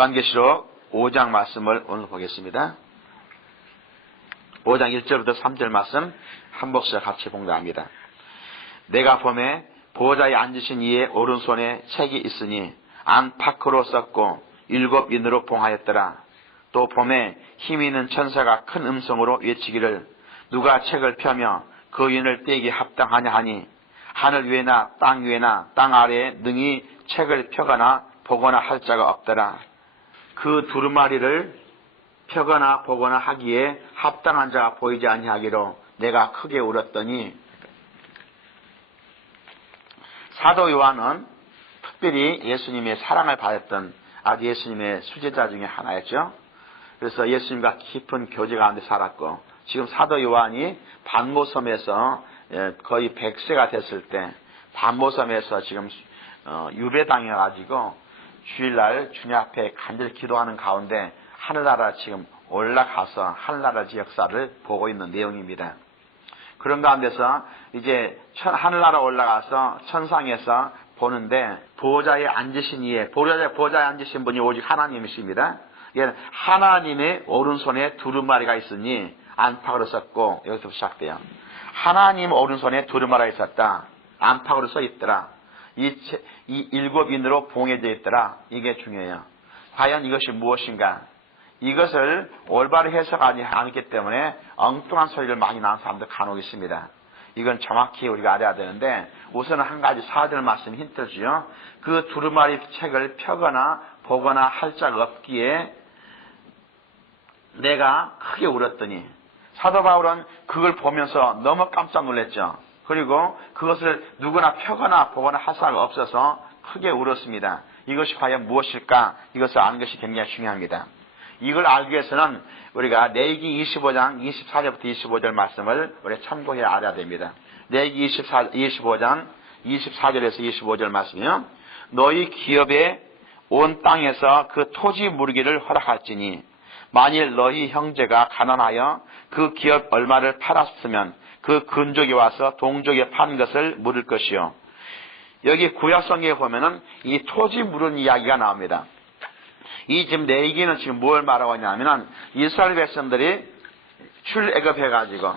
요한계시록 5장 말씀을 오늘 보겠습니다. 5장 1절부터 3절 말씀 한 목소리 같이 봉독합니다. 내가 보매 보호자에 앉으신 이의 오른손에 책이 있으니 안팎으로 썼고 7인으로 봉하였더라. 또 보매 힘이 있는 천사가 큰 음성으로 외치기를 누가 책을 펴며 그 인을 떼기 합당하냐 하니 하늘 위에나 땅 위에나 땅 아래에 능히 책을 펴거나 보거나 할 자가 없더라. 그 두루마리를 펴거나 보거나 하기에 합당한 자가 보이지 아니하기로 내가 크게 울었더니, 사도 요한은 특별히 예수님의 사랑을 받았던 아주 예수님의 수제자 중에 하나였죠. 그래서 예수님과 깊은 교제 가운데 살았고, 지금 사도 요한이 반모섬에서 거의 100세가 됐을 때 반모섬에서 지금 유배당해가지고 주일날 주님 앞에 간절히 기도하는 가운데 하늘나라 지금 올라가서 하늘나라 역사를 보고 있는 내용입니다. 그런 가운데서 이제 하늘나라 올라가서 천상에서 보는데 보호자에 앉으신 이에, 보호자에 앉으신 분이 오직 하나님이십니다. 하나님의 오른손에 두루마리가 있으니 안팎으로 썼고, 여기서 시작돼요. 하나님 오른손에 두루마리가 있었다. 안팎으로 써 있더라. 이 7인으로 봉해져 있더라. 이게 중요해요. 과연 이것이 무엇인가? 이것을 올바로 해석하지 않기 때문에 엉뚱한 소리를 많이 나는 사람도 간혹 있습니다. 이건 정확히 우리가 알아야 되는데, 우선은 한 가지 사절 말씀 힌트를 주요. 그 두루마리 책을 펴거나 보거나 할 자가 없기에 내가 크게 울었더니, 사도 바울은 그걸 보면서 너무 깜짝 놀랐죠. 그리고 그것을 누구나 펴거나 보거나 할 사람이 없어서 크게 울었습니다. 이것이 과연 무엇일까? 이것을 아는 것이 굉장히 중요합니다. 이걸 알기 위해서는 우리가 레위기 25장 24절부터 25절 말씀을 우리가 참고해 알아야 됩니다. 레위기 25장 24절에서 25절 말씀이요. 너희 기업에 온 땅에서 그 토지 무르기를 허락할지니 만일 너희 형제가 가난하여 그 기업 얼마를 팔았으면 그 근족이 와서 동족에 파는 것을 물을 것이요. 여기 구약성경에 보면은 이 토지 물은 이야기가 나옵니다. 이 지금 레위기는 지금 뭘 말하고 있냐면은 이스라엘 백성들이 출애굽해가지고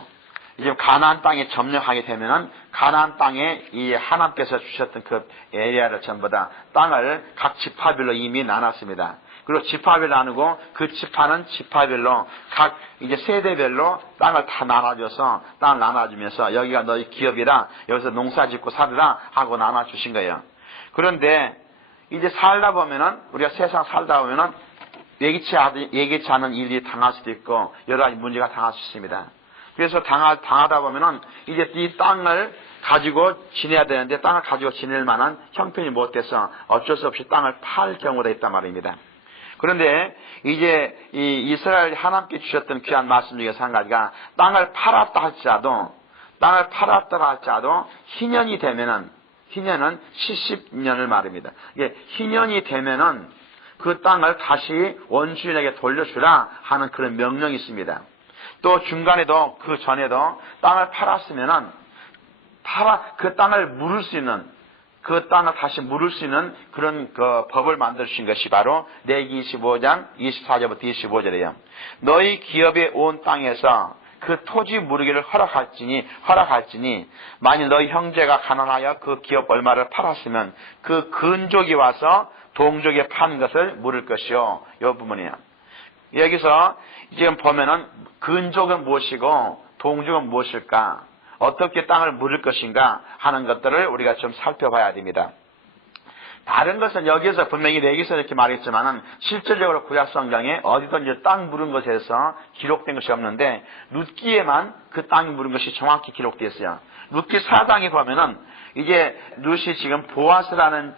이제 가나안 땅에 점령하게 되면은 가나안 땅에 이 하나님께서 주셨던 그 에리아를 전부 다 땅을 각 지파별로 이미 나눴습니다. 그리고 지파별로 나누고 그 지파는 지파별로 각 이제 세대별로 땅을 다 나눠줘서 땅을 나눠주면서 여기가 너희 기업이라 여기서 농사 짓고 살으라 하고 나눠주신 거예요. 그런데 이제 살다 보면은 우리가 세상 살다 보면은 예기치 않은 일이 당할 수도 있고 여러 가지 문제가 당할 수 있습니다. 그래서 당하다 보면은 이제 이 땅을 가지고 지내야 되는데 땅을 가지고 지낼 만한 형편이 못 돼서 어쩔 수 없이 땅을 팔 경우가 있단 말입니다. 그런데 이제 이 이스라엘 하나님께 주셨던 귀한 말씀 중에서 한 가지가 땅을 팔았다 할지라도 희년이 되면은, 희년은 70년을 말입니다. 이게 희년이 되면은 그 땅을 다시 원주인에게 돌려주라 하는 그런 명령이 있습니다. 또 중간에도 그 전에도 땅을 팔았으면은 그 땅을 물을 수 있는, 그 땅을 다시 물을 수 있는 그런 그 법을 만들어 주신 것이 바로 레위기 25장 24절부터 25절이에요. 너희 기업에 온 땅에서 그 토지 무르기를 허락할지니 만일 너희 형제가 가난하여 그 기업 얼마를 팔았으면 그 근족이 와서 동족에 파는 것을 물을 것이요. 이 부분이에요. 여기서 지금 보면은 근족은 무엇이고 동족은 무엇일까? 어떻게 땅을 물을 것인가 하는 것들을 우리가 좀 살펴봐야 됩니다. 다른 것은 여기에서 분명히 레위기서 이렇게 말했지만은 실질적으로 구약성경에 어디든지 땅 물은 것에서 기록된 것이 없는데 룻기에만 그 땅 물은 것이 정확히 기록되어 있어요. 룻기 4장에 보면은 이제 룻이 지금 보아스라는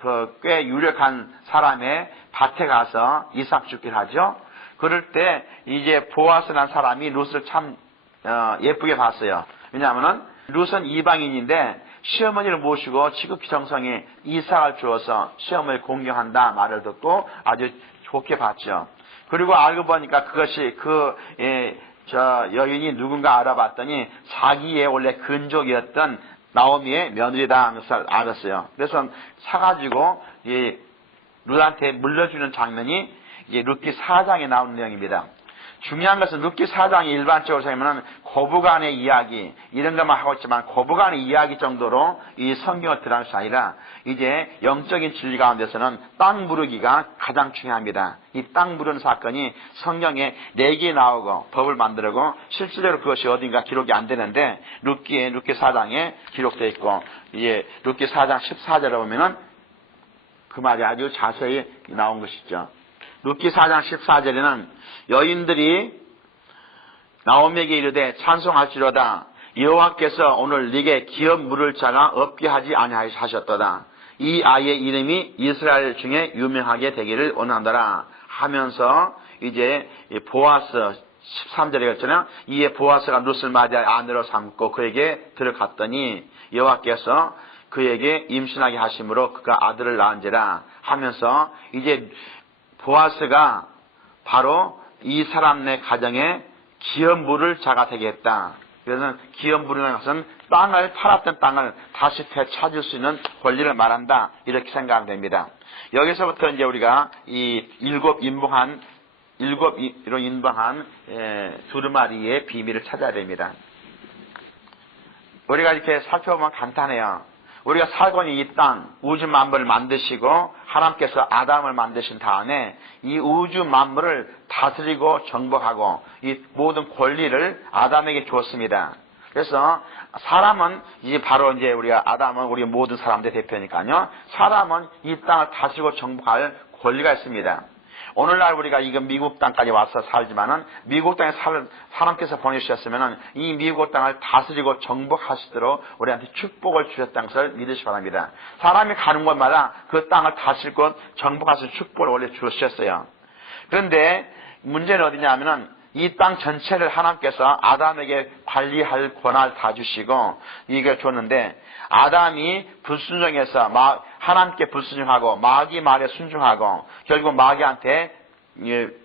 그 꽤 유력한 사람의 밭에 가서 이삭 죽기를 하죠. 그럴 때 이제 보아스라는 사람이 룻을 참 예쁘게 봤어요. 왜냐하면은 룻은 이방인인데 시어머니를 모시고 지극히 정성히 이삭을 주어서 시어머니를 공경한다 말을 듣고 아주 좋게 봤죠. 그리고 알고 보니까 그것이 여인이 누군가 알아봤더니 자기의 원래 근족이었던 나오미의 며느리다 하는 것을 알았어요. 그래서 사가지고 룻한테 물려주는 장면이 이제 룻기 4장에 나오는 내용입니다. 중요한 것은 룻기 4장이 일반적으로 생각하면 고부간의 이야기 이런 것만 하고 있지만 고부간의 이야기 정도로 이 성경을 들어가는 것이 아니라 이제 영적인 진리 가운데서는 땅 부르기가 가장 중요합니다. 이 땅 부르는 사건이 성경에 4개 나오고 법을 만들고 실질적으로 그것이 어딘가 기록이 안 되는데 룻기 4장에 기록되어 있고 이제 룻기 4장 14절에 보면은 그 말이 아주 자세히 나온 것이죠. 룻기 4장 14절에는 여인들이 나오미에게 이르되 찬송할지로다 여호와께서 오늘 네게 기업 물을 자가 없게 하지 아니하셨도다. 이 아이의 이름이 이스라엘 중에 유명하게 되기를 원하노라 하면서 이제 보아스 13절에 그랬잖아요. 이에 보아스가 룻을 맞이하여 아내로 삼고 그에게 들어갔더니 여호와께서 그에게 임신하게 하심으로 그가 아들을 낳은지라 하면서 이제 보아스가 바로 이 사람 내 가정에 기업 물을 자가 되겠다. 그래서 기업 물이라는 것은 땅을 팔았던 땅을 다시 되찾을 수 있는 권리를 말한다. 이렇게 생각하면 됩니다. 여기서부터 이제 우리가 이 일곱 인방한 두루마리의 비밀을 찾아야 됩니다. 우리가 이렇게 살펴보면 간단해요. 우리가 살고 있는 이 땅, 우주 만물을 만드시고 하나님께서 아담을 만드신 다음에 이 우주 만물을 다스리고 정복하고 이 모든 권리를 아담에게 줬습니다. 그래서 사람은 이제 바로 이제 우리가 아담은 우리 모든 사람들의 대표니까요. 사람은 이 땅을 다스리고 정복할 권리가 있습니다. 오늘날 우리가 이건 미국 땅까지 와서 살지만은 미국 땅에 사람께서 보내주셨으면은 이 미국 땅을 다스리고 정복하시도록 우리한테 축복을 주셨다는 것을 믿으시기 바랍니다. 사람이 가는 곳마다 그 땅을 다스릴 것, 정복할 수 있는 축복을 원래 주셨어요. 그런데 문제는 어디냐면은 이 땅 전체를 하나님께서 아담에게 관리할 권한을 다 주시고 이걸 줬는데 아담이 불순종해서 하나님께 불순종하고 마귀 말에 순종하고 결국 마귀한테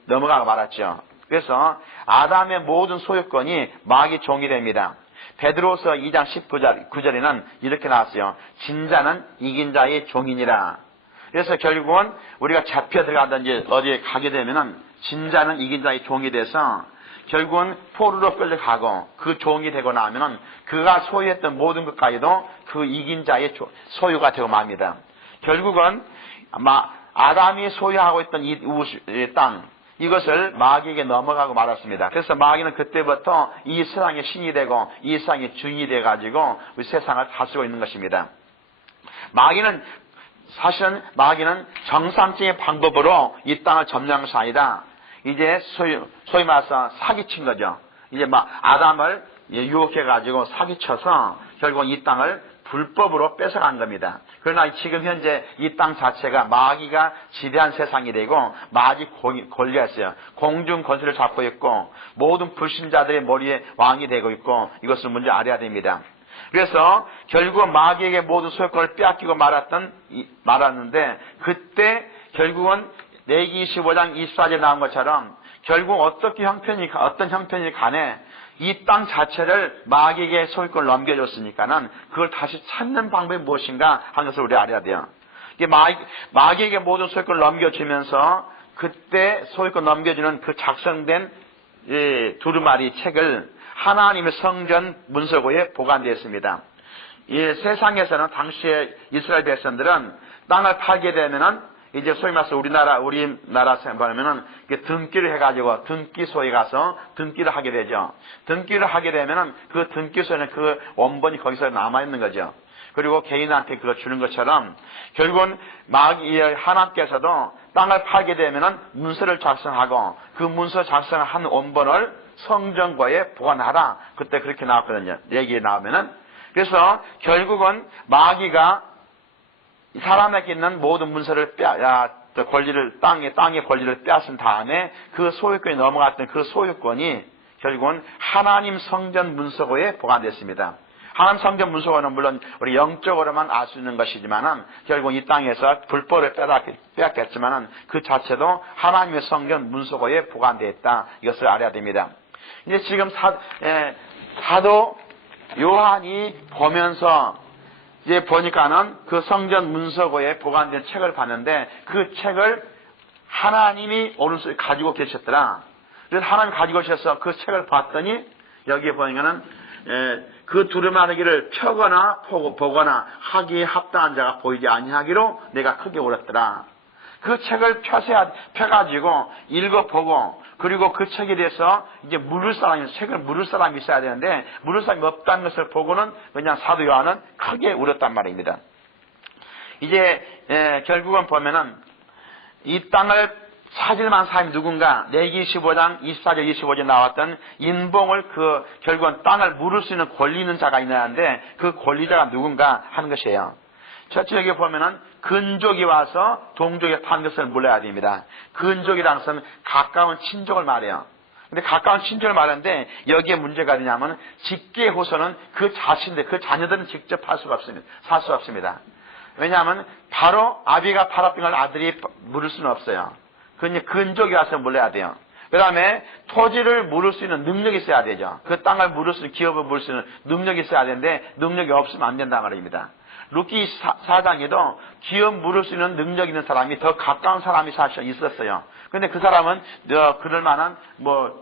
넘어가고 말았죠. 그래서 아담의 모든 소유권이 마귀 종이 됩니다. 베드로서 2장 19절에는 이렇게 나왔어요. 진자는 이긴 자의 종이니라. 그래서 결국은 우리가 잡혀 들어가든지 어디에 가게 되면은 진자는 이긴 자의 종이 돼서 결국은 포로로 끌려가고 그 종이 되고 나면은 그가 소유했던 모든 것까지도 그 이긴 자의 소유가 되고 맙니다. 결국은 아담이 소유하고 있던 이 땅 이것을 마귀에게 넘어가고 말았습니다. 그래서 마귀는 그때부터 이 세상의 신이 되고 이 세상의 주인이 돼가지고 우리 세상을 다스리고 있는 것입니다. 사실은 마귀는 정상적인 방법으로 이 땅을 점령한 것이 아니라 이제 소위 말해서 사기친 거죠. 이제 아담을 유혹해가지고 사기쳐서 결국 이 땅을 불법으로 뺏어간 겁니다. 그러나 지금 현재 이 땅 자체가 마귀가 지배한 세상이 되고 마귀 권리였어요. 공중 권세를 잡고 있고 모든 불신자들의 머리에 왕이 되고 있고 이것을 먼저 알아야 됩니다. 그래서 결국 마귀에게 모든 소유권을 빼앗기고 말았는데 그때 결국은 레위기 25장 24절에 나온 것처럼 결국 어떤 형편이 간에 이 땅 자체를 마귀에게 소유권을 넘겨줬으니까는 그걸 다시 찾는 방법이 무엇인가 하는 것을 우리가 알아야 돼요. 마귀에게 모든 소유권을 넘겨주면서 그때 소유권 넘겨주는 그 작성된 두루마리 책을 하나님의 성전 문서고에 보관되어 있습니다. 이 세상에서는 당시에 이스라엘 백성들은 땅을 팔게 되면은 이제 소위 말해서 우리나라 생각하면은 등기를 해가지고 등기소에 가서 등기를 하게 되죠. 등기를 하게 되면은 그 등기소에는 그 원본이 거기서 남아있는 거죠. 그리고 개인한테 그거 주는 것처럼 결국은 하나님께서도 땅을 팔게 되면은 문서를 작성하고 그 문서 작성한 원본을 성전고에 보관하라. 그때 그렇게 나왔거든요. 얘기에 나오면은. 그래서 결국은 마귀가 사람에게 있는 모든 문서를 땅의 권리를 빼앗은 다음에 그 소유권이 넘어갔던 그 소유권이 결국은 하나님 성전 문서고에 보관됐습니다. 하나님 성전 문서고는 물론 우리 영적으로만 알 수 있는 것이지만은 결국 이 땅에서 불법을 빼앗겼지만은 그 자체도 하나님의 성전 문서고에 보관되어 있다. 이것을 알아야 됩니다. 이제 지금 사도 요한이 보면서 이제 보니까는 그 성전 문서고에 보관된 책을 봤는데 그 책을 하나님이 오른손에 가지고 계셨더라. 그래서 하나님이 가지고 계셔서 그 책을 봤더니 여기에 보니까는 그 두루마리기를 펴거나 보거나 하기에 합당한 자가 보이지 아니하기로 내가 크게 울었더라. 그 책을 펴가지고 읽어보고 그리고 그 책에 대해서 이제 책을 물을 사람이 있어야 되는데 물을 사람이 없다는 것을 보고는 그냥 사도 요한은 크게 울었단 말입니다. 이제 결국은 보면은 이 땅을 사질만 사람이 누군가 레위기 25장 24절 25절 나왔던 인봉을 결국은 땅을 물을 수 있는 권리 있는 자가 있는데 그 권리자가 누군가 하는 것이에요. 첫째 여기 보면은 근족이 와서 동족에 탄 것을 물어야 됩니다. 근족이라는 것은 가까운 친족을 말해요. 근데 가까운 친족을 말하는데 여기에 문제가 되냐면 직계 후손은 그 자녀들은 직접 살 수가 없습니다. 왜냐하면 바로 아비가 팔았던 걸 아들이 물을 수는 없어요. 근족이 와서 물어야 돼요. 그 다음에 토지를 물을 수 있는 능력이 있어야 되죠. 그 땅을 물을 수 있는 기업을 물을 수 있는 능력이 있어야 되는데 능력이 없으면 안 된단 말입니다. 루키 4장에도 기업 물을 수 있는 능력 있는 사람이 더 가까운 사람이 사실 있었어요. 근데 그 사람은 그럴 만한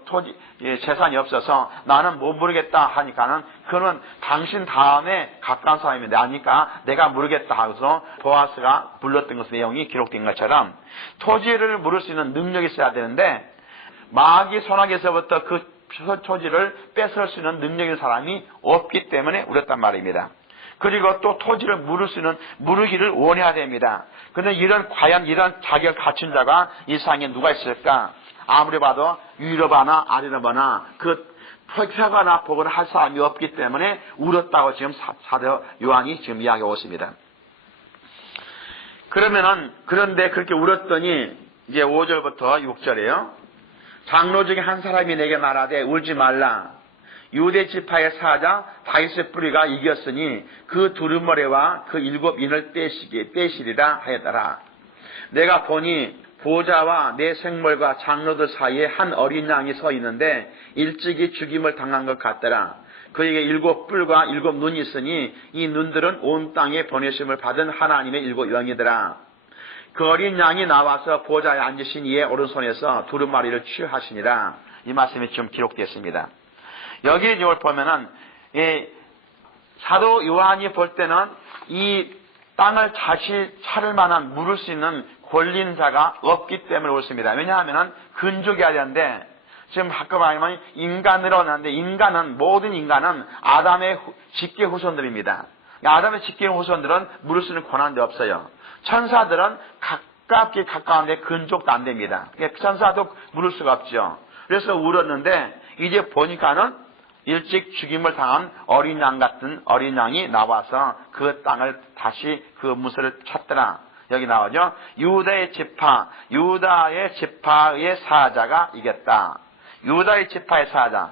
토지 재산이 없어서 나는 못 물겠다 하니까는 그는 당신 다음에 가까운 사람이 나니까 내가 물겠다 하고서 보아스가 불렀던 것 내용이 기록된 것처럼 토지를 물을 수 있는 능력이 있어야 되는데 마귀 손아귀에서부터 그 토지를 뺏을 수 있는 능력 있는 사람이 없기 때문에 울었단 말입니다. 그리고 또 토지를 물으기를 원해야 됩니다. 그런데 과연 이런 자격을 갖춘 자가 이 세상에 누가 있을까? 아무리 봐도 위로 봐나 아래로 봐나 펴거나 보거나 할 사람이 없기 때문에 울었다고 지금 사도 요한이 지금 이야기하고 있습니다. 그런데 그렇게 울었더니 이제 5절부터 6절이에요. 장로 중에 한 사람이 내게 말하되 울지 말라. 유대 지파의 사자 다윗의 뿌리가 이겼으니 그 두루머리와 그 7인을 떼시리라 하였더라. 내가 보니 보좌와 내 생물과 장로들 사이에 한 어린 양이 서 있는데 일찍이 죽임을 당한 것 같더라. 그에게 7뿔과 7눈이 있으니 이 눈들은 온 땅에 보내심을 받은 하나님의 7영이더라. 그 어린 양이 나와서 보좌에 앉으신 이의 오른손에서 두루마리를 취하시니라. 이 말씀이 지금 기록되었습니다. 여기에 이걸 보면은, 사도 요한이 볼 때는 이 땅을 차를 만한 물을 수 있는 권리 있는 자가 없기 때문에 옳습니다. 왜냐하면은 근족이어야 되는데, 지금 아까 말하면 인간으로 하는데 모든 인간은 아담의 직계 후손들입니다. 아담의 직계 후손들은 물을 수 있는 권한이 없어요. 천사들은 가까운데 근족도 안 됩니다. 천사도 물을 수가 없죠. 그래서 울었는데, 이제 보니까는 일찍 죽임을 당한 어린 양 같은 어린 양이 나와서 그 땅을 다시 그 문서를 찾더라. 여기 나오죠. 유다의 지파의 사자가 이겼다. 유다의 지파의 사자.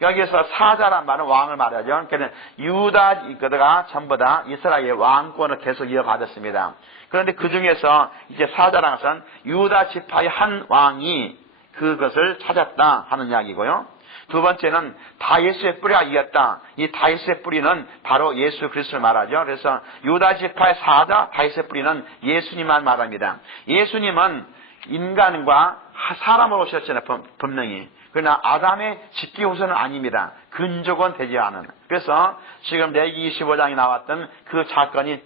여기에서 사자란 말은 왕을 말하죠. 그러니까 유다가 전부 다 이스라엘의 왕권을 계속 이어받았습니다. 그런데 그 중에서 이제 사자라는 것은 유다 지파의 한 왕이 그것을 찾았다 하는 이야기고요. 두 번째는 다윗의 뿌리가 이겼다. 이 다윗의 뿌리는 바로 예수 그리스도를 말하죠. 그래서 유다 지파의 사자 다윗의 뿌리는 예수님만 말합니다. 예수님은 인간과 사람으로 오셨잖아요. 분명히. 그러나 아담의 직계 후손은 아닙니다. 근족은 되지 않은. 그래서 지금 레위기 25장에 나왔던 그 사건이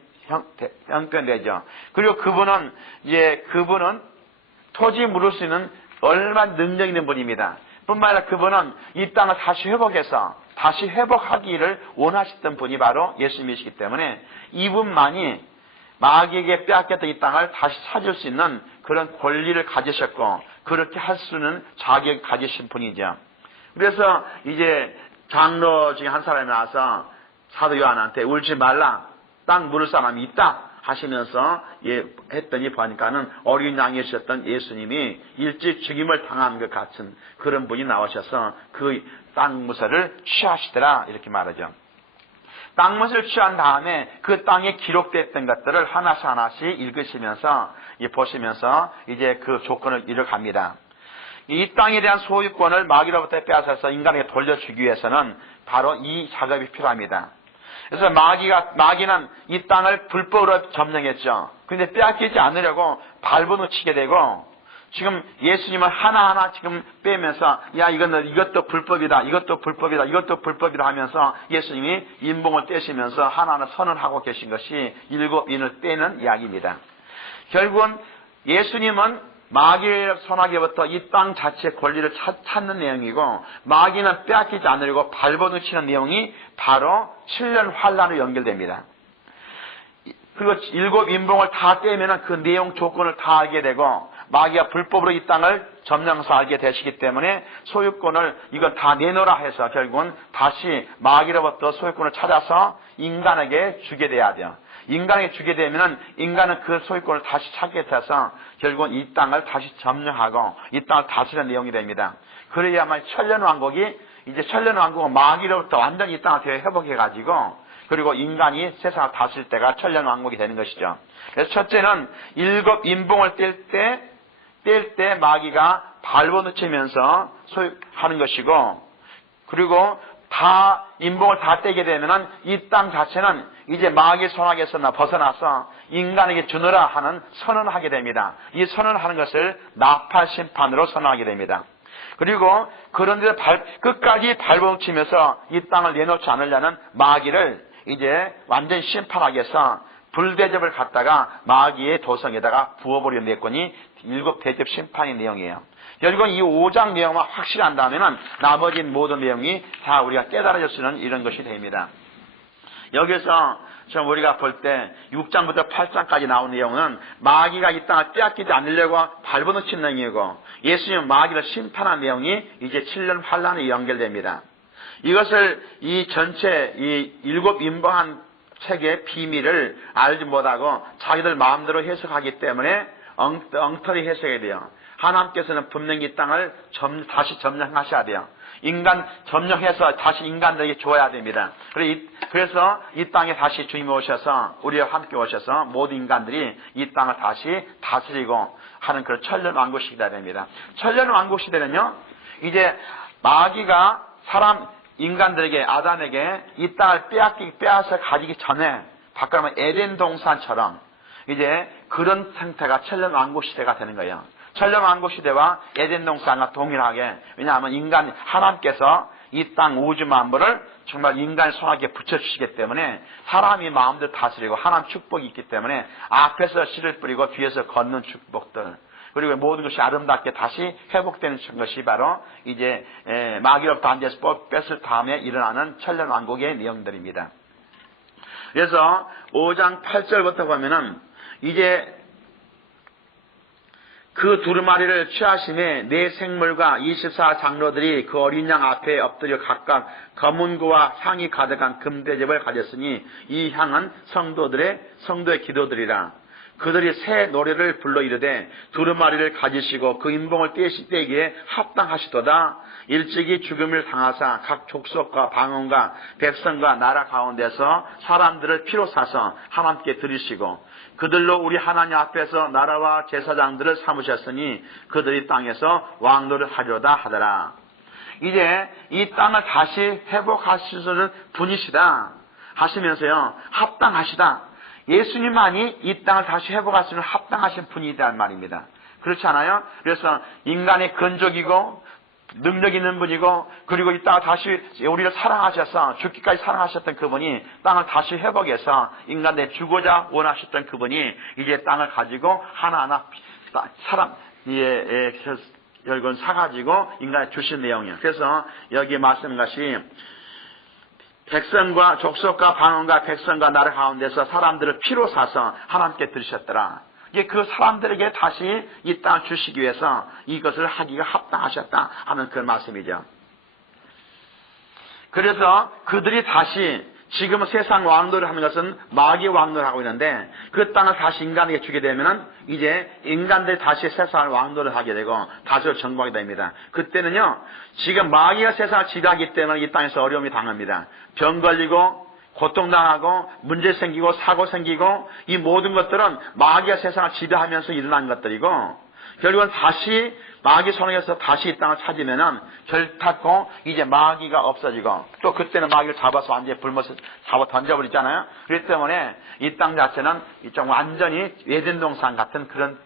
형편되죠. 그리고 그분은 토지 물을 수 있는 얼마나 능력 있는 분입니다. 뿐만 아니라 그분은 이 땅을 다시 회복하기를 원하셨던 분이 바로 예수님이시기 때문에 이분만이 마귀에게 빼앗겼던 이 땅을 다시 찾을 수 있는 그런 권리를 가지셨고 그렇게 할 수 있는 자격을 가지신 분이죠. 그래서 이제 장로 중에 한 사람이 나와서 사도 요한한테 울지 말라. 땅 물을 사람이 있다. 하시면서 했더니 보니까는 어린 양이셨던 예수님이 일찍 죽임을 당한 것 같은 그런 분이 나오셔서 그 땅무서를 취하시더라 이렇게 말하죠. 땅무서를 취한 다음에 그 땅에 기록됐던 것들을 하나씩 읽으시면서 보시면서 이제 그 조건을 이뤄갑니다. 이 땅에 대한 소유권을 마귀로부터 빼앗아서 인간에게 돌려주기 위해서는 바로 이 작업이 필요합니다. 그래서 마귀는 이 땅을 불법으로 점령했죠. 그런데 빼앗기지 않으려고 발버둥치게 되고, 지금 예수님은 하나하나 지금 빼면서, 야, 이것도 불법이다, 이것도 불법이다, 이것도 불법이다 하면서 예수님이 인봉을 떼시면서 하나하나 선언하고 계신 것이 7인을 빼는 이야기입니다. 결국은 예수님은 마귀의 선악에부터 이 땅 자체의 권리를 찾는 내용이고, 마귀는 빼앗기지 않으려고 발버둥 치는 내용이 바로 7년 환란으로 연결됩니다. 그리고 7인봉을 다 떼면 그 내용 조건을 다 알게 되고, 마귀가 불법으로 이 땅을 점령해서 알게 되시기 때문에 소유권을 이건 다 내놓으라 해서 결국은 다시 마귀로부터 소유권을 찾아서 인간에게 주게 돼야 돼요. 인간에게 주게 되면은 인간은 그 소유권을 다시 찾게 돼서 결국은 이 땅을 다시 점령하고 이 땅을 다스리는 내용이 됩니다. 그래야만 천년왕국이, 이제 천년왕국은 마귀로부터 완전히 이 땅을 회복해가지고, 그리고 인간이 세상을 다스릴 때가 천년왕국이 되는 것이죠. 그래서 첫째는 7인봉을 뗄 때 마귀가 발버둥치면서 소유하는 것이고, 그리고 다 인봉을 다 떼게 되면은 이 땅 자체는 이제 마귀의 손아귀에서 벗어나서 인간에게 주느라 하는 선언을 하게 됩니다. 이 선언을 하는 것을 나팔 심판으로 선언하게 됩니다. 그리고 그런 데서 끝까지 발버둥치면서 이 땅을 내놓지 않으려는 마귀를 이제 완전히 심판하기 위해서 불대접을 갖다가 마귀의 도성에다가 부어버리는 내건이 7대접 심판의 내용이에요. 결국은 이 5장 내용만 확실히 한다면 나머지 모든 내용이 다 우리가 깨달아질 수 있는 이런 것이 됩니다. 여기서 좀 우리가 볼 때 6장부터 8장까지 나온 내용은 마귀가 이 땅을 빼앗기지 않으려고 발버둥친 내용이고, 예수님은 마귀를 심판한 내용이 이제 7년 환란에 연결됩니다. 이것을 이 전체 이 7인봉한 책의 비밀을 알지 못하고 자기들 마음대로 해석하기 때문에 엉터리 해석이 돼요. 하나님께서는 분명히 이 땅을 다시 점령하셔야 돼요. 인간 점령해서 다시 인간들에게 줘야 됩니다. 그래서 이 땅에 다시 주님이 오셔서 우리와 함께 오셔서 모든 인간들이 이 땅을 다시 다스리고 하는 그런 천년왕국 시대가 됩니다. 천년왕국 시대는요, 이제 마귀가 인간들에게, 아담에게 이 땅을 빼앗아 가지기 전에, 바꿔면 에덴 동산처럼 이제 그런 상태가 천년왕국 시대가 되는 거예요. 천년왕국 시대와 에덴 동산과 동일하게, 왜냐하면 하나님께서 이 땅 우주 만물을 정말 인간의 손아귀에 붙여주시기 때문에 사람이 마음대로 다스리고 하나님 축복이 있기 때문에 앞에서 씨를 뿌리고 뒤에서 걷는 축복들, 그리고 모든 것이 아름답게 다시 회복되는 것이 바로 이제 마귀로부터 안돼서 뺐을 다음에 일어나는 천년왕국의 내용들입니다. 그래서 5장 8절부터 보면은 이제 그 두루마리를 취하심에 네 생물과 24장로들이 그 어린 양 앞에 엎드려 각각 검은고와 향이 가득한 금대접을 가졌으니 이 향은 성도의 기도들이라. 그들이 새 노래를 불러 이르되 두루마리를 가지시고 그 인봉을 떼기에 합당하시도다. 일찍이 죽음을 당하사 각 족속과 방언과 백성과 나라 가운데서 사람들을 피로 사서 하나님께 드리시고 그들로 우리 하나님 앞에서 나라와 제사장들을 삼으셨으니 그들이 땅에서 왕노를 하려다 하더라. 이제 이 땅을 다시 회복하시는 분이시다 하시면서요, 합당하시다. 예수님만이 이 땅을 다시 회복할 수 있는 합당하신 분이란 말입니다. 그렇지 않아요? 그래서 인간의 근족이고 능력 있는 분이고, 그리고 이 땅을 다시 우리를 사랑하셔서 죽기까지 사랑하셨던 그분이 땅을 다시 회복해서 인간에 주고자 원하셨던 그분이 이제 땅을 가지고 하나하나 결국은 사가지고 인간에 주신 내용이에요. 그래서 여기 말씀한 것이 백성과 족속과 방언과 백성과 나라 가운데서 사람들을 피로 사서 하나님께 드리셨더라. 이게 그 사람들에게 다시 이 땅을 주시기 위해서 이것을 하기가 합당하셨다 하는 그런 말씀이죠. 그래서 그들이 다시 지금은 세상 왕노를 하는 것은 마귀 왕노를 하고 있는데 그 땅을 다시 인간에게 주게 되면은 이제 인간들이 다시 세상을 왕노를 하게 되고 다시 정복하게 됩니다. 그때는요, 지금 마귀가 세상을 지배하기 때문에 이 땅에서 어려움이 당합니다. 병 걸리고 고통당하고 문제 생기고 사고 생기고 이 모든 것들은 마귀가 세상을 지배하면서 일어난 것들이고, 결국은 다시 마귀 손에서 다시 이 땅을 찾으면은 결탄코 이제 마귀가 없어지고 또 그때는 마귀를 잡아서 완전히 불못을 잡아 던져버리잖아요. 그렇기 때문에 이 땅 자체는 좀 완전히 에덴 동산 같은 그런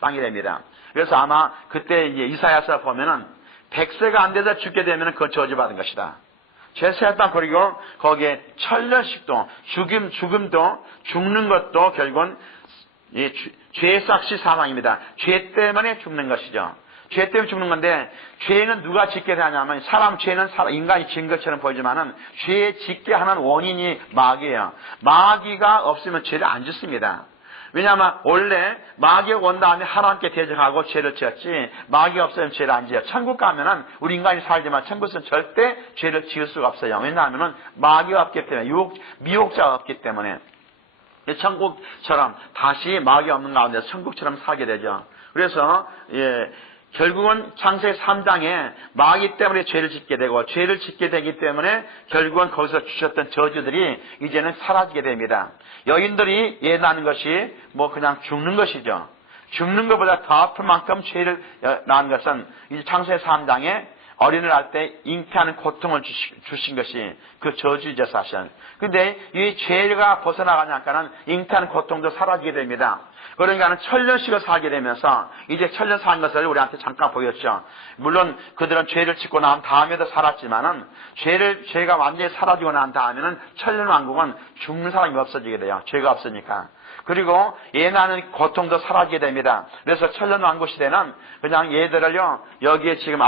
땅이 됩니다. 그래서 아마 그때 이제 이사야서 보면은 100세가 안 돼서 죽게 되면은 그건 저주받은 것이다. 죄사의 땅 그리고 거기에 천년씩도 죽음도 죽는 것도 결국은 죄삭시 사망입니다. 죄 때문에 죽는 것이죠. 죄 때문에 죽는 건데 죄는 누가 짓게 되냐면 죄는 인간이 지은 것처럼 보이지만은 죄 짓게 하는 원인이 마귀예요. 마귀가 없으면 죄를 안 짓습니다. 왜냐하면 원래 마귀가 온 다음에 하나님께 대적하고 죄를 지었지 마귀가 없으면 죄를 안 지어요. 천국 가면은 우리 인간이 살지만 천국에서는 절대 죄를 지을 수가 없어요. 왜냐하면은 마귀가 없기 때문에 미혹자가 없기 때문에 천국처럼 다시 마귀 없는 가운데서 천국처럼 살게 되죠. 그래서 결국은 창세기 3장에 마귀 때문에 죄를 짓게 되고 죄를 짓게 되기 때문에 결국은 거기서 주셨던 저주들이 이제는 사라지게 됩니다. 여인들이 예나는 것이 그냥 죽는 것이죠. 죽는 것보다 더 아플 만큼 죄를 낳은 것은 이제 창세기 3장에 어린을 할 때 잉태하는 고통을 주신 것이 그 저주이죠, 사실. 근데 이 죄가 벗어나가니까는 잉태하는 고통도 사라지게 됩니다. 그러니까는 천년씩을 살게 되면서 이제 천년 산 것을 우리한테 잠깐 보였죠. 물론 그들은 죄를 짓고 난 다음에도 살았지만은 죄가 완전히 사라지고 난 다음에는 천년 왕국은 죽는 사람이 없어지게 돼요. 죄가 없으니까. 그리고 얘나는 고통도 사라지게 됩니다. 그래서 천년 왕국 시대는 그냥 얘들을요, 여기에 지금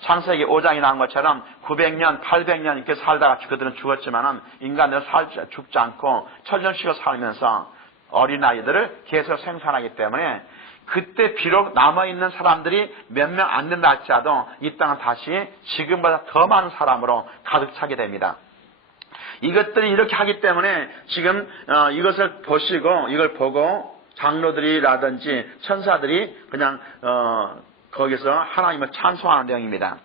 창세기 5장이 나온 것처럼 900년, 800년 이렇게 살다가 그들은 죽었지만은 인간들은 죽지 않고 천년씩을 살면서 어린아이들을 계속 생산하기 때문에 그때 비록 남아있는 사람들이 몇 명 안 된다 할지라도 이 땅은 다시 지금보다 더 많은 사람으로 가득 차게 됩니다. 이것들이 이렇게 하기 때문에 지금 이것을 보시고 이걸 보고 장로들이라든지 천사들이 그냥 거기서 하나님을 찬송하는 내용입니다.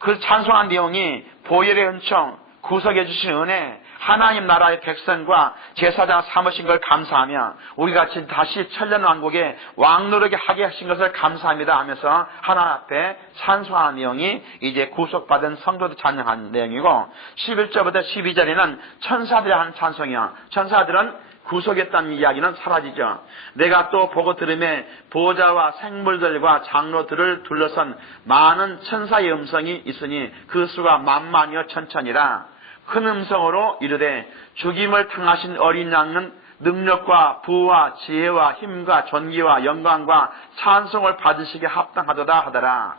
그 찬송하는 내용이 보혈의 은총, 구속해 주신 은혜, 하나님 나라의 백성과 제사장 삼으신 걸 감사하며 우리가 다시 천년왕국의 왕노릇에 하게 하신 것을 감사합니다 하면서 하나님 앞에 찬송하는 내용이 이제 구속받은 성도들 찬양하는 내용이고 11절부터 12절에는 천사들이 하는 찬송이요. 천사들은 구속했다는 이야기는 사라지죠. 내가 또 보고 들음에 보호자와 생물들과 장로들을 둘러선 많은 천사의 음성이 있으니 그 수가 만만이여 천천이라. 큰 음성으로 이르되 죽임을 당하신 어린 양은 능력과 부와 지혜와 힘과 존귀와 영광과 찬송을 받으시게 합당하도다 하더라.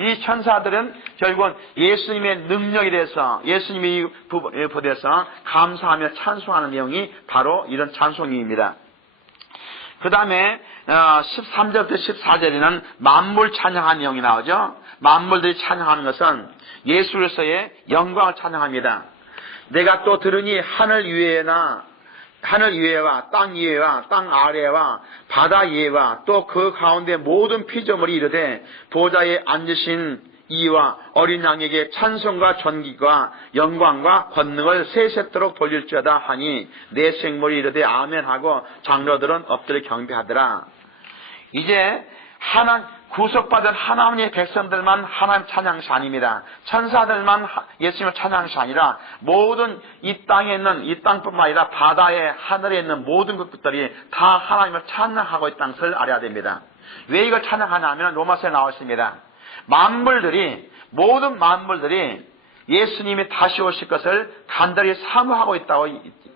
이 천사들은 결국은 예수님의 능력에 대해서 예수님의 부분에 대해서 감사하며 찬송하는 내용이 바로 이런 찬송입니다. 그 다음에 13절부터 14절에는 만물 찬양하는 내용이 나오죠. 만물들이 찬양하는 것은 예수 그리스도의 영광을 찬양합니다. 내가 또 들으니 하늘 위에와 땅 위에와 땅 아래와 바다 위에와 또 그 가운데 모든 피조물이 이르되 보좌에 앉으신 이와 어린 양에게 찬송과 존귀와 영광과 권능을 세세토록 돌릴지어다 하니 내 생물이 이르되 아멘하고 장로들은 엎드려 경배하더라. 이제 구속받은 하나님의 백성들만 하나님 찬양한 것이 아닙니다. 천사들만 예수님을 찬양한 것이 아니라 모든 이 땅에 있는 이 땅뿐만 아니라 바다에 하늘에 있는 모든 것들이 다 하나님을 찬양하고 있다는 것을 알아야 됩니다. 왜 이걸 찬양하냐면 로마서에 나와 있습니다. 모든 만물들이 예수님이 다시 오실 것을 간절히 사모하고 있다고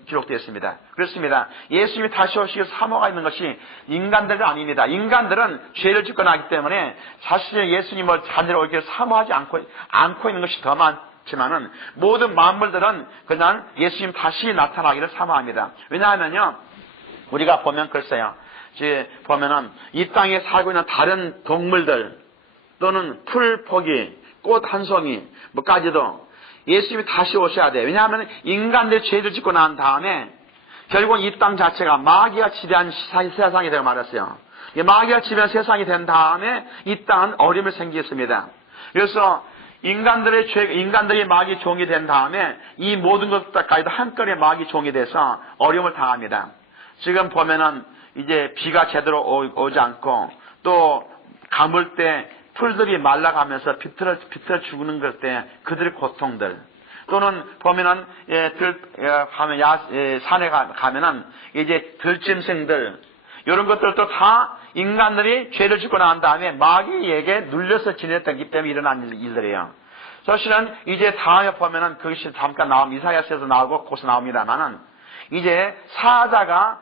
기록되어 있습니다. 그렇습니다. 예수님이 다시 오시기 사모가 있는 것이 인간들은 아닙니다. 인간들은 죄를 짓고 나기 때문에 사실 예수님을 간절히 오기를 사모하지 않고 있는 것이 더 많지만은 모든 만물들은 그냥 예수님 다시 나타나기를 사모합니다. 왜냐하면요, 우리가 보면 글쎄요, 보면은 이 땅에 살고 있는 다른 동물들 또는 풀 포기, 꽃 한 송이 뭐까지도 예수님이 다시 오셔야 돼요. 왜냐하면 인간들이 죄를 짓고 난 다음에 결국 이 땅 자체가 마귀가 지배한 세상이 되고 말았어요. 마귀가 지배한 세상이 된 다음에 이 땅은 어려움이 생기겠습니다. 그래서 인간들이 마귀 종이 된 다음에 이 모든 것까지도 한꺼번에 마귀 종이 돼서 어려움을 당합니다. 지금 보면은 이제 비가 제대로 오지 않고 또 감을 때 풀들이 말라가면서 비틀어 죽는 걸 때 그들의 고통들, 또는 보면은 산에 가면은 이제 들짐승들, 이런 것들도 다 인간들이 죄를 짓고 난 다음에 마귀에게 눌려서 지냈기 때문에 일어난 일들이에요. 사실은 이제 다음에 보면은 그것이 잠깐 이사야서에서 나오고 거기서 나옵니다만은 이제 사자가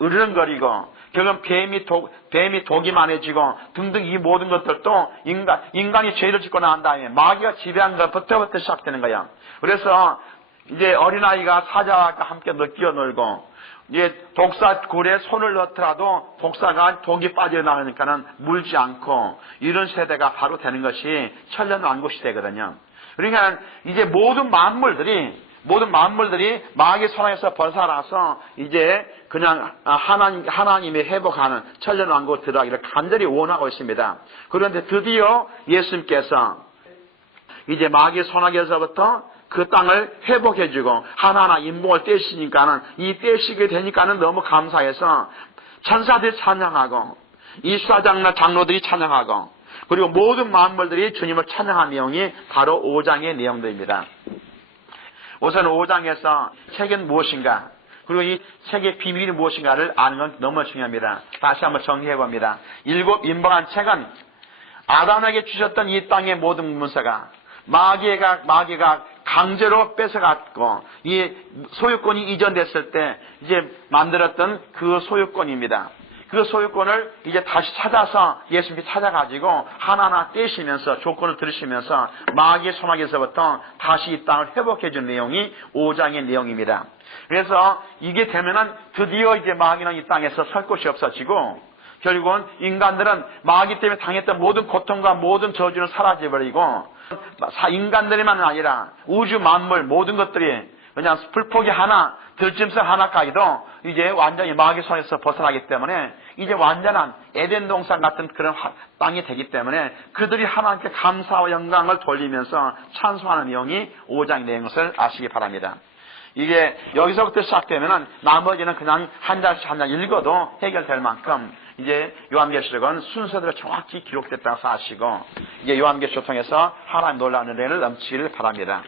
으르렁거리고 결국은 뱀이 독이 많아지고 등등 이 모든 것들도 인간이 죄를 짓고 난 다음에 마귀가 지배한 것부터 시작되는 거야. 그래서 이제 어린아이가 사자와 함께 뛰어놀고 이제 독사 굴에 손을 넣더라도 독사가 독이 빠져나가니까는 물지 않고 이런 세대가 바로 되는 것이 천년왕국 시대거든요. 그러니까 이제 모든 만물들이 마귀의 손에서 벗어나서 이제 그냥 하나님의 회복하는 천년왕국으로 들어가기를 간절히 원하고 있습니다. 그런데 드디어 예수님께서 이제 마귀의 손아귀에서부터 그 땅을 회복해주고 하나하나 인봉을 떼시니까는 이 떼시게 되니까는 너무 감사해서 천사들이 찬양하고 이수사장나 장로들이 찬양하고 그리고 모든 만물들이 주님을 찬양한 내용이 바로 5장의 내용들입니다. 우선 5장에서 책은 무엇인가, 그리고 이 책의 비밀이 무엇인가를 아는 건 너무 중요합니다. 다시 한번 정리해 봅니다. 7 임봉한 책은 아담에게 주셨던 이 땅의 모든 문서가 마귀가 강제로 뺏어갔고 이 소유권이 이전됐을 때 이제 만들었던 그 소유권입니다. 그 소유권을 이제 다시 찾아서 예수님이 찾아가지고 하나하나 떼시면서 조건을 들으시면서 마귀의 소망에서부터 다시 이 땅을 회복해 준 내용이 5장의 내용입니다. 그래서 이게 되면은 드디어 이제 마귀는 이 땅에서 설 곳이 없어지고 결국은 인간들은 마귀 때문에 당했던 모든 고통과 모든 저주는 사라져버리고 인간들이만 아니라 우주 만물 모든 것들이 그냥 풀포기 하나, 들짐승 하나까지도 이제 완전히 마귀 손에서 벗어나기 때문에 이제 완전한 에덴 동산 같은 그런 땅이 되기 때문에 그들이 하나님께 감사와 영광을 돌리면서 찬송하는 내용이 5장이 되는 것을 아시기 바랍니다. 이게 여기서부터 시작되면은 나머지는 그냥 한 장씩 한 장 읽어도 해결될 만큼 이제 요한계시록은 순서대로 정확히 기록됐다고 아시고 이제 요한계시록 통해서 하나님 놀라운 은혜를 넘치기를 바랍니다.